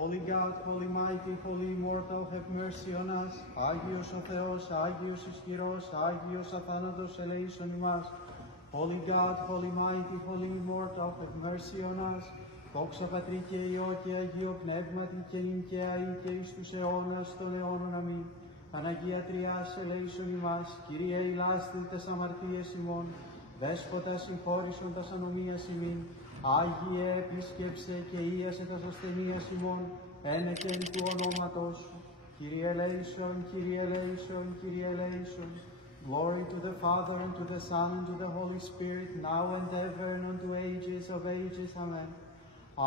Holy God, holy mighty, holy immortal, have mercy on us. Άγιος ο Θεός, Άγιος ισχυρός, Άγιος αθάνατος, ελέησον ημάς. Holy God, holy mighty, holy immortal, have mercy on us. Δόξα Πατρί και Υιό και Αγίο Πνεύματι και νυν και αεί και εις τους αιώνας των αιώνων. Αμήν. Παναγία Τριάς, ελέησον ημάς. Κύριε ηλάστη τες αμαρτίες ημών. Δέσποτα συγχώρησον τας ανομίας ημίν. Άγιε επίσκεψε και ίασε τας ασθενείας ημών, ένεκεν του ονόματός σου. Kyrie eleison, Kyrie eleison, Kyrie eleison. Glory to the Father, and to the Son, and to the Holy Spirit, now and ever, and unto ages of ages. Amen.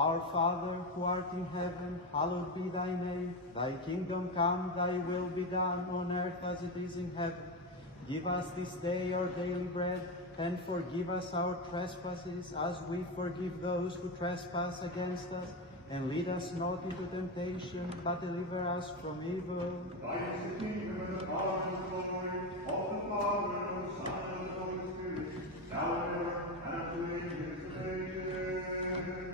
Our Father, who art in heaven, hallowed be thy name. Thy kingdom come, thy will be done, on earth as it is in heaven. Give us this day our daily bread, and forgive us our trespasses, as we forgive those who trespass against us. And lead us not into temptation, but deliver us from evil. Thine is the kingdom, and the power, and the glory, of the Father, and of the Son, and of the Holy Spirit, now and ever, and unto the ages of ages. Amen.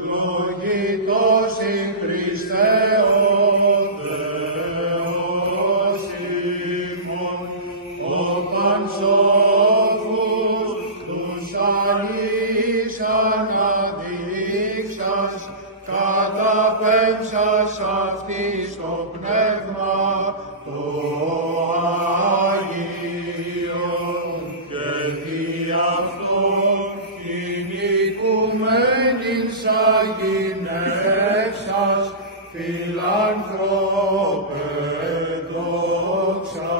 Ευλογητός in Χριστέ ο Θεός ημών, ο πανσόφους τους Αγίης αναδείξας, καταπέμψας αυτής το πνεύμα το Άγιον και δι' αυτό την οικουμένην σαγηνεύσας φιλανθρώπε δόξασι.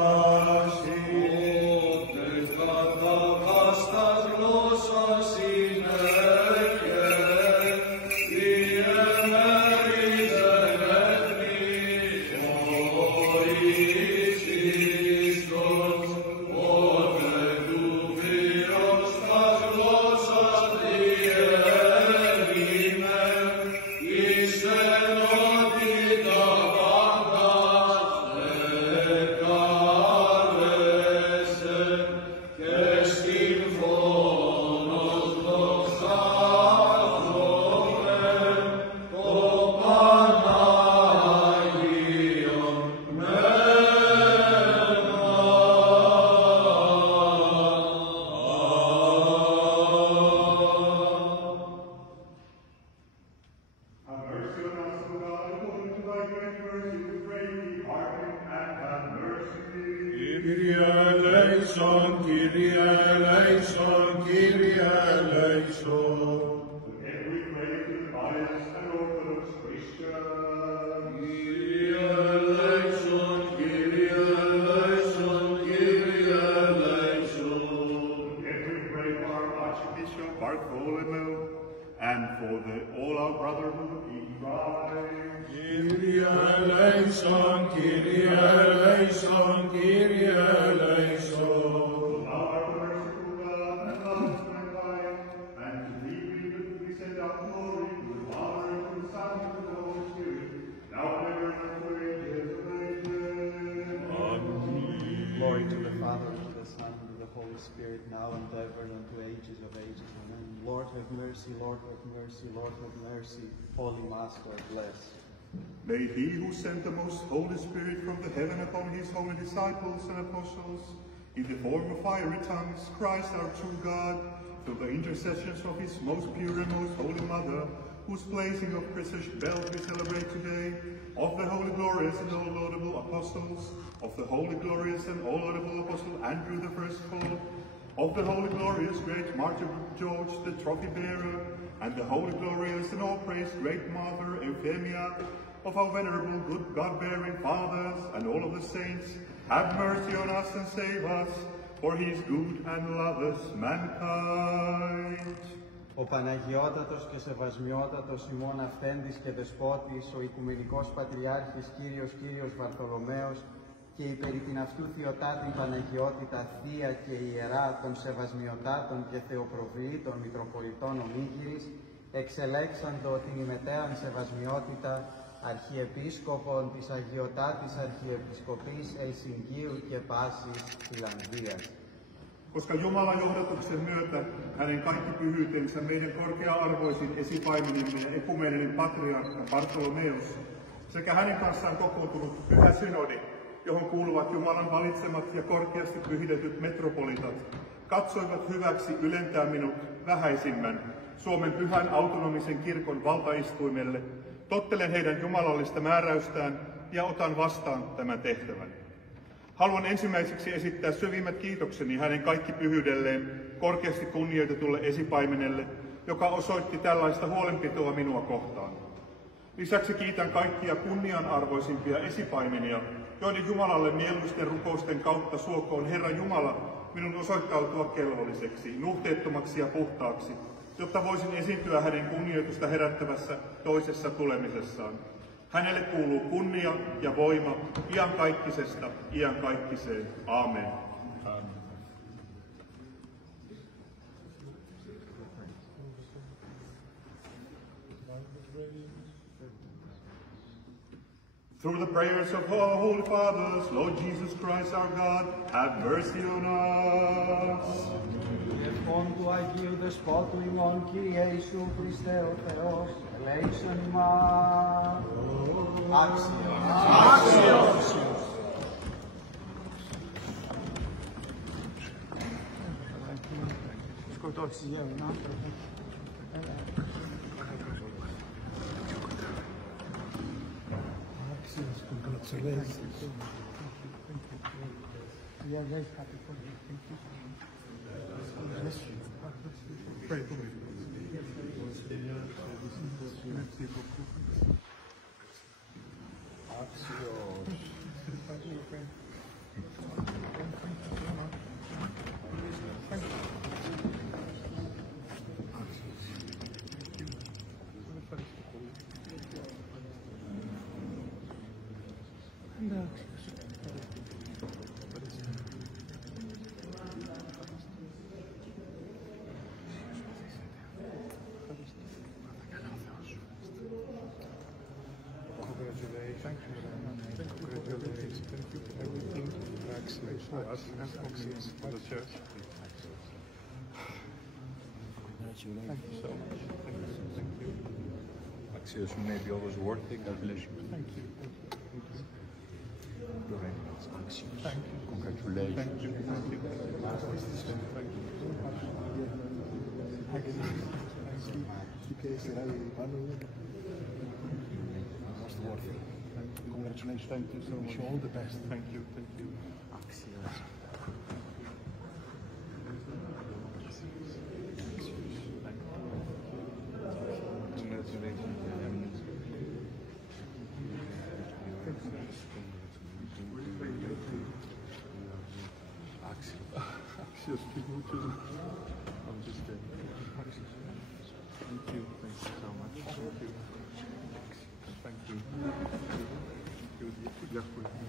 May he who sent the most Holy Spirit from the heaven upon his holy disciples and apostles, in the form of fiery tongues, Christ our true God, through the intercessions of his most pure and most holy Mother, whose placing of precious belt we celebrate today, of the holy glorious and all laudable apostles, of the holy glorious and all laudable apostle Andrew the first called, of the holy glorious great martyr George the trophy bearer, and the holy glorious and all praised great Mother Euphemia, of our venerable good God-bearing fathers and all of the saints, have mercy on us and save us, for he is good and loveth mankind. Ο Παναγιώτατος και Σεβασμιότατος ημών Αυθέντης και Δεσπότης, ο Οικουμενικός Πατριάρχης Κύριος Βαρθολομαίος και η περί την αυτού Θεοτάτην Παναγιώτητα Θεία και Ιερά των Σεβασμιωτάτων και Θεοπροβλήτων Μητροπολιτών Ομίγυρης, εξελέξαντο την ημετέραν Σεβασμιότητα Αρχιεπίσκοπον της Αγιωτάτης Αρχιεπισκοπής Ελσινκίου και Πάσης Φιλανδίας. Koska Jumalan johdatuksen myötä hänen kaikki pyhyytensä meidän korkea-arvoisin esipaimenimme ja ekumeeninen patriarkka Bartolomeus sekä hänen kanssaan kokoontunut pyhä synodi, johon kuuluvat Jumalan valitsemat ja korkeasti pyhitetyt metropolitat, katsoivat hyväksi ylentää minut vähäisimmän Suomen pyhän autonomisen kirkon valtaistuimelle, tottelen heidän jumalallista määräystään ja otan vastaan tämän tehtävän. Haluan ensimmäiseksi esittää syvimmät kiitokseni hänen kaikki pyhyydelleen korkeasti kunnioitetulle esipaimenelle, joka osoitti tällaista huolenpitoa minua kohtaan. Lisäksi kiitän kaikkia kunnianarvoisimpia esipaimenia, joiden Jumalalle mieluisten rukousten kautta suokoon Herra Jumala minun osoittautua kelvolliseksi, nuhteettomaksi ja puhtaaksi, jotta voisin esiintyä hänen kunnioitusta herättävässä toisessa tulemisessaan. Hänelle kuuluu kunnia ja voima iankaikkisesta iankaikkiseen. Aamen. Through the prayers of our Holy Fathers, Lord Jesus Christ our God, have mercy on us. Ευχών του Αγίου Δεσπότου ημών, Κύριε Ιησού Χριστέ ο Θεός, ελέησον ημάς. Άξιος. Σκοτώσεις έναν άνθρωπο. Άξιος, congratulations. Yeah, very happy for you. Thank you. Pray for me. Merci beaucoup. For the church. Thank you so much. Thank you. Axios, you may be always worthy. God bless you. Thank you. Axios. Thank you. Congratulations. Thank you. Thank you. Congratulations. Thank you so much. All the best. Thank you. Thank you. Axios. Axios, people too. I'm just kidding. Thank you. Thank you so much. Thank you. Thank you. Thank you.